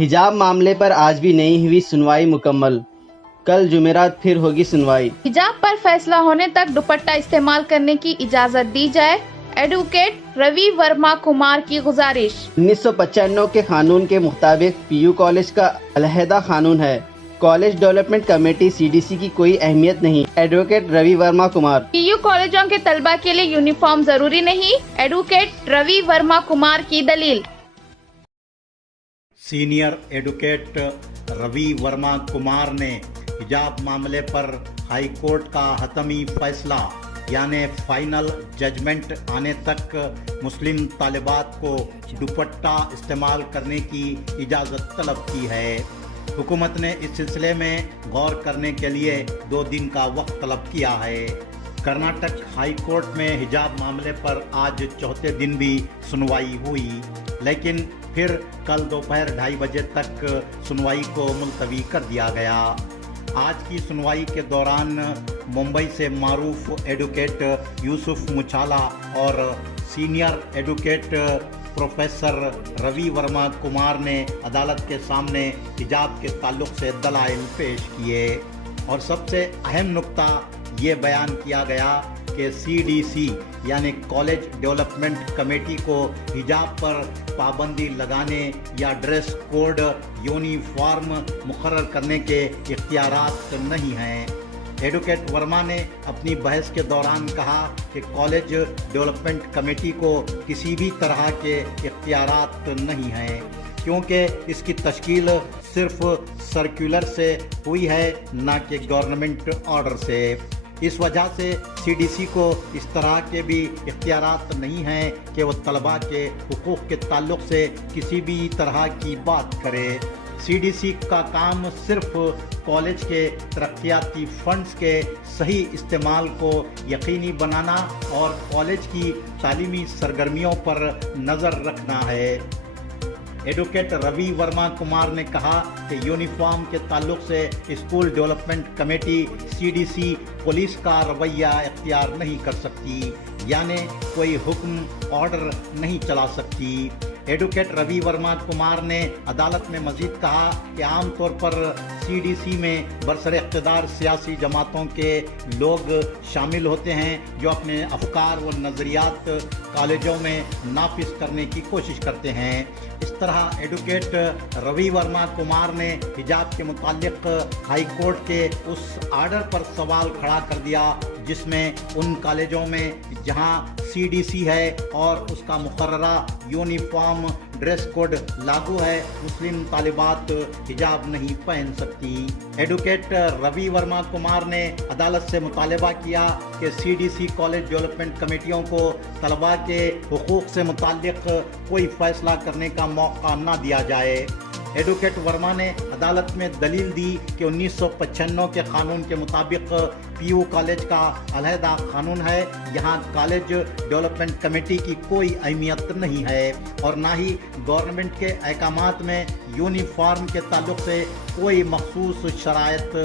حجاب معاملے پر آج بھی نہیں ہوئی سنوائی مکمل، کل جمعرات پھر ہوگی سنوائی۔ حجاب پر فیصلہ ہونے تک دوپٹہ استعمال کرنے کی اجازت دی جائے، ایڈوکیٹ روی ورما کمار کی گزارش۔ 1995 کے قانون کے مطابق پی یو کالج کا علیحدہ قانون ہے، کالج ڈیولپمنٹ کمیٹی CDC کی کوئی اہمیت نہیں۔ ایڈوکیٹ روی ورما کمار۔ پی یو کالجوں کے طلبہ کے لیے یونیفارم ضروری نہیں، ایڈوکیٹ روی ورما کمار کی دلیل۔ سینئر ایڈوکیٹ روی ورما کمار نے حجاب معاملے پر ہائی کورٹ کا حتمی فیصلہ یعنی فائنل ججمنٹ آنے تک مسلم طالبات کو دوپٹہ استعمال کرنے کی اجازت طلب کی ہے۔ حکومت نے اس سلسلے میں غور کرنے کے لیے 2 دن کا وقت طلب کیا ہے۔ کرناٹک ہائی کورٹ میں حجاب معاملے پر آج چوتھے دن بھی سنوائی ہوئی، لیکن پھر کل دوپہر 2:30 بجے تک سنوائی کو ملتوی کر دیا گیا۔ آج کی سنوائی کے دوران ممبئی سے معروف ایڈوکیٹ یوسف مچھالا اور سینئر ایڈوکیٹ پروفیسر روی ورما کمار نے عدالت کے سامنے حجاب کے تعلق سے دلائل پیش کیے، اور سب سے اہم نقطہ یہ بیان کیا گیا کہ CDC یعنی کالج ڈیولپمنٹ کمیٹی کو حجاب پر پابندی لگانے یا ڈریس کوڈ یونیفارم مقرر کرنے کے اختیارات نہیں ہیں۔ ایڈوکیٹ ورما نے اپنی بحث کے دوران کہا کہ کالج ڈیولپمنٹ کمیٹی کو کسی بھی طرح کے اختیارات نہیں ہیں، کیونکہ اس کی تشکیل صرف سرکولر سے ہوئی ہے، نہ کہ گورنمنٹ آرڈر سے۔ اس وجہ سے CDC کو اس طرح کے بھی اختیارات نہیں ہیں کہ وہ طلباء کے حقوق کے تعلق سے کسی بھی طرح کی بات کرے۔ CDC کا کام صرف کالج کے ترقیاتی فنڈز کے صحیح استعمال کو یقینی بنانا اور کالج کی تعلیمی سرگرمیوں پر نظر رکھنا ہے۔ ایڈوکیٹ روی ورما کمار نے کہا کہ یونیفارم کے تعلق سے school development committee CDC police کا رویہ اختیار نہیں کر سکتی، یعنی کوئی حکم آرڈر نہیں چلا سکتی۔ ایڈوکیٹ روی ورما کمار نے عدالت میں مزید کہا کہ عام طور پر CDC میں برسر اقتدار سیاسی جماعتوں کے لوگ شامل ہوتے ہیں جو اپنے افکار و نظریات کالجوں میں نافذ کرنے کی کوشش کرتے ہیں۔ اس طرح ایڈوکیٹ روی ورما کمار نے حجاب کے متعلق ہائی کورٹ کے اس آرڈر پر سوال کھڑا کر دیا جس میں ان کالجوں میں جہاں CDC ہے اور اس کا مقررہ یونیفارم ڈریس کوڈ لاگو ہے، مسلم طالبات حجاب نہیں پہن سکتی۔ ایڈوکیٹ روی ورما کمار نے عدالت سے مطالبہ کیا کہ CDC کالج ڈیولپمنٹ کمیٹیوں کو طلباء کے حقوق سے متعلق کوئی فیصلہ کرنے کا موقع نہ دیا جائے۔ ایڈوکیٹ ورما نے عدالت میں دلیل دی کہ 1995 کے قانون کے مطابق PU کالج کا علیحدہ قانون ہے، یہاں کالج ڈیولپمنٹ کمیٹی کی کوئی اہمیت نہیں ہے، اور نہ ہی گورنمنٹ کے احکامات میں یونیفارم کے تعلق سے کوئی مخصوص شرائط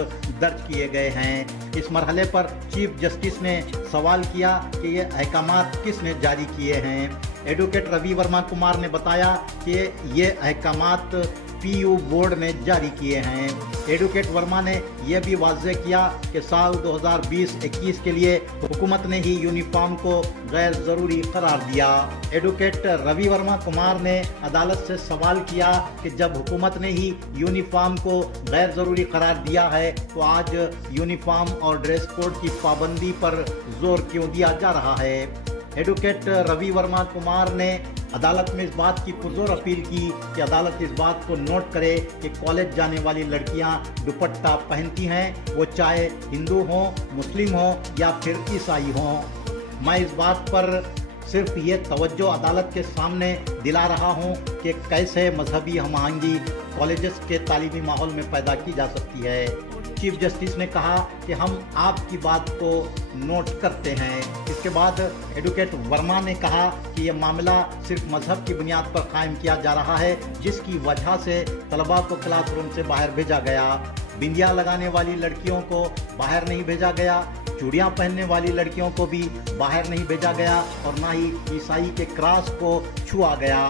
درج کیے گئے ہیں۔ اس مرحلے پر چیف جسٹس نے سوال کیا کہ یہ احکامات کس نے جاری کیے ہیں۔ ایڈوکیٹ روی ورما کمار نے بتایا کہ یہ احکامات PU بورڈ نے جاری کیے ہیں۔ ایڈوکیٹ ورما نے یہ بھی واضح کیا کہ سال 2020-21 کے لیے حکومت نے ہی یونیفارم کو غیر ضروری قرار دیا۔ ایڈوکیٹ روی ورما کمار نے عدالت سے سوال کیا کہ جب حکومت نے ہی یونیفارم کو غیر ضروری قرار دیا ہے تو آج یونیفارم اور ڈریس کوڈ کی پابندی پر زور کیوں دیا جا رہا ہے۔ ایڈوکیٹ روی ورما کمار نے عدالت میں اس بات کی پرزور اپیل کی کہ عدالت اس بات کو نوٹ کرے کہ کالج جانے والی لڑکیاں دوپٹہ پہنتی ہیں، وہ چاہے ہندو ہوں، مسلم ہوں یا پھر عیسائی ہوں۔ میں اس بات پر صرف یہ توجہ عدالت کے سامنے دلا رہا ہوں کہ کیسے مذہبی ہم آہنگی کالجز کے تعلیمی ماحول میں پیدا کی جا سکتی ہے۔ چیف جسٹس نے کہا کہ ہم آپ کی بات کو نوٹ کرتے ہیں۔ اس کے بعد ایڈوکیٹ ورما نے کہا کہ یہ معاملہ صرف مذہب کی بنیاد پر قائم کیا جا رہا ہے، جس کی وجہ سے طلباء کو کلاس روم سے باہر بھیجا گیا۔ بندیاں لگانے والی لڑکیوں کو باہر نہیں بھیجا گیا، چوڑیاں پہننے والی لڑکیوں کو بھی باہر نہیں بھیجا گیا، اور نہ ہی عیسائی کے کراس کو چھوا گیا۔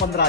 15